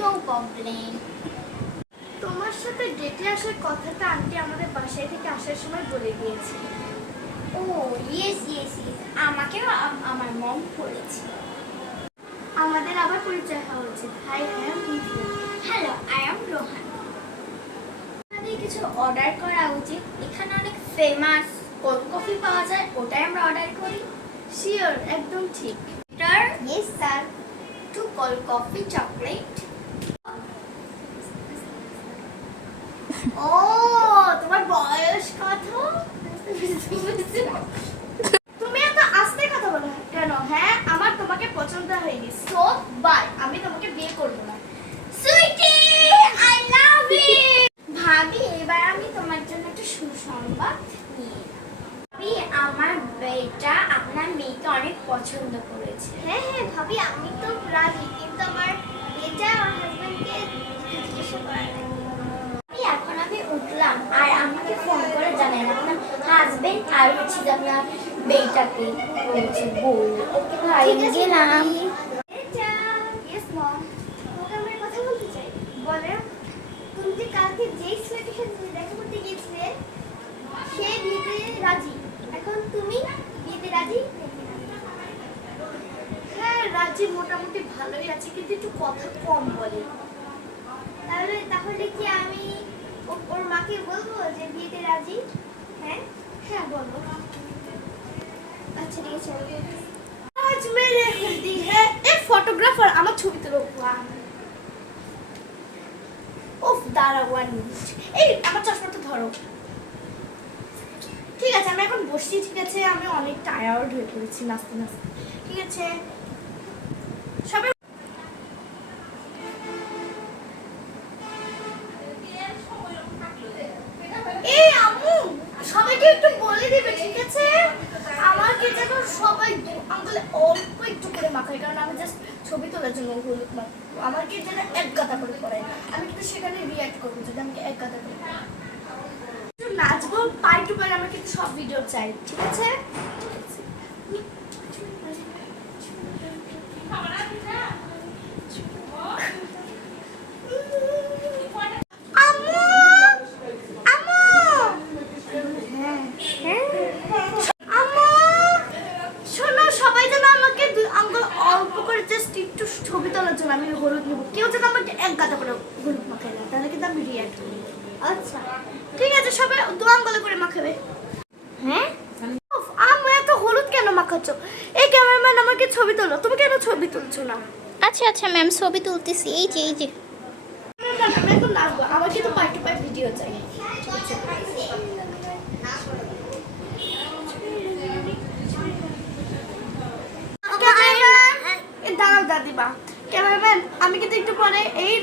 No problem তোমার সাথে ডেটে আসার কথাটা আন্টি আমাদের বাসায় থেকে আসার সময় বলে দিয়েছে। ও ইয়েস ইয়েস ইয়েস আমাকেও আমার মম বলেছে আমাদের আবার পরিচয় হওয়া উচিত। হাই হ্যাঁ হ্যালো আই এম রোহান আমাদের কিছু অর্ডার করা উচিত। এখানে অনেক ফেমাস কোল্ড কফি পাওয়া যায় ওটাই আমরা অর্ডার করি। শিওর একদম ঠিক। Waiter, yes sir. Two cold coffee, chocolate. ও তোমার বয়স কত? তুমি এত আস্তে কথা বলো কেন? হ্যাঁ আমার তোমাকে পছন্দ হয়নি। সো বাই আমি তোমাকে বিয়ে করব না Sweetie, I love you. ভাবি এবার আমি তোমার জন্য একটা সুসংবাদ নিয়ে এলাম। ভাবি আমার বেটা আপনার মেয়েকে অনেক পছন্দ করেছে হ্যাঁ হ্যাঁ ভাবি আমি তো রাজি কিন্তু আমার বেটা আমার হাজবেন্ডকে জিজ্ঞাসা করা এখন আমি উঠলাম আর আমাকে ফোন করে জানেন আপনার হাজবেন্ড আর হচ্ছে আপনার বেটাকে বলেছে বল ওকে ভাই গেলাম। তুমি কালকে যেই ছেলেটির সাথে দেখা করতে গিয়েছিলে সে বিয়েতে রাজি এখন তুমি বিয়েতে রাজি রাজি মোটামুটি ভালোই আছে, কিন্তু একটু কথা কম বলে। তাহলে তাহলে কি আমি ওর মাকে বলব যে বিয়েতে রাজি? হ্যাঁ? হ্যাঁ বলব আচ্ছা ঠিক আছে। আজ মেরে হলদি হ্যাঁ এ ফটোগ্রাফার আমার ছবি তুলো। উফ দাঁড়া ওয়ান এই, আমার চশমাটা ধরো। ঠিক আছে, আমি এখন বসছি, ঠিক আছে? আমি অনেক টায়ার্ড হয়ে পড়েছি, নাচতে নাচতে। ঠিক আছে? ছবি তোলার জন্য হলুদ মাখবো আমাকে যেন এক গাদা করে পড়ায়। আমি কিন্তু সেখানে রিয়াক্ট করব, যদি আমাকে এক গাদা করে নাচবো, পাই টু পাই আমার কিন্তু সব ভিডিও চাই, ঠিক আছে ঠিক আছে আম্মু আম্মু হ্যাঁ হ্যাঁ আম্মু শোনো সবাই যেন আমাকে দুই আঙ্গুল অল্প করে জাস্ট একটু ছবি তোলার জন্য আমি হলুদ নেব। কেউ যেন আমাকে এক গাদা করে হলুদ মাখায় না তাহলে কিন্তু আমি রিয়াক্ট করি। আচ্ছা ঠিক আছে সবাই দু আঙ্গুলে করে মাখাবে। হ্যাঁ? আম্মু এত হলুদ কেন মাখাচ্ছ? এই ক্যামেরাম্যান আমাকে ছবি তোলো। তুমি কেন ছবি তুলছো না? আচ্ছা আচ্ছা ম্যাম ছবি তুলতেছি। এই যে এই যে। আমি আমার কিন্তু পাই টু ভিডিও চাই ঠিক আছে ক্যামেরাম্যান, এ দাঁড়াও দাদিমা। ক্যামেরাম্যান আমি কিন্তু একটু পরে এই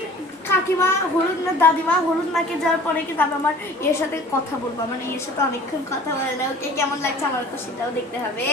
কাকিমা হলুদ না দাদিমা, হলুদ মাকে যাওয়ার পরে কিন্তু আমি আমার ইয়ের সাথে কথা বলব। মানে ইয়ের সাথে অনেকক্ষণ কথা বলে না ওকে কেমন লাগছে আমার তো সেটাও দেখতে হবে।